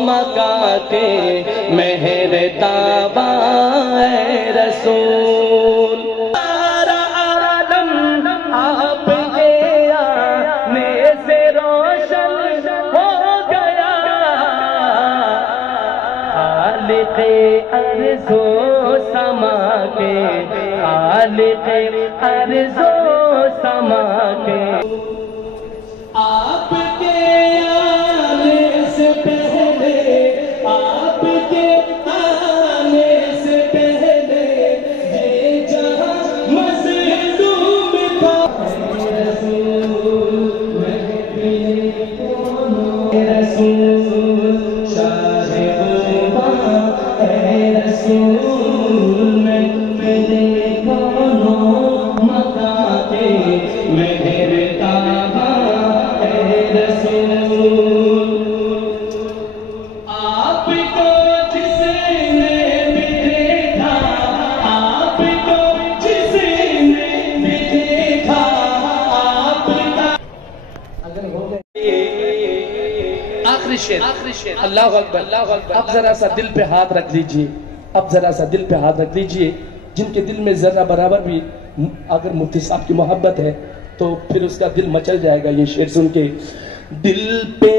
मका के मेहर ताबा रसूल। सारा आलम आपके आने से रोशन हो गया, खालिक़े अर्ज़ो समा के, खालिक़े अर्ज़ो समा के। आपके आने से पहले, आपके आने से पहले ये जहां मज़लूम था। रसूल शाहे ग़ुरबा है रसूल, मेरे कोनों मका के मेहर ताबा है रसूल। आपको जिसने भी देखा, आपको जिसने भी देखा, आपका आखिरी शेर अल्लाह अकबर, अल्लाह अकबर। अब जरा सा दिल पे हाथ रख लीजिए, अब जरा सा दिल पे हाथ रख लीजिए। जिनके दिल में जरा बराबर भी अगर मुफ्ती साहब की मोहब्बत है तो फिर उसका दिल मचल जाएगा ये शेर सुन के। दिल पे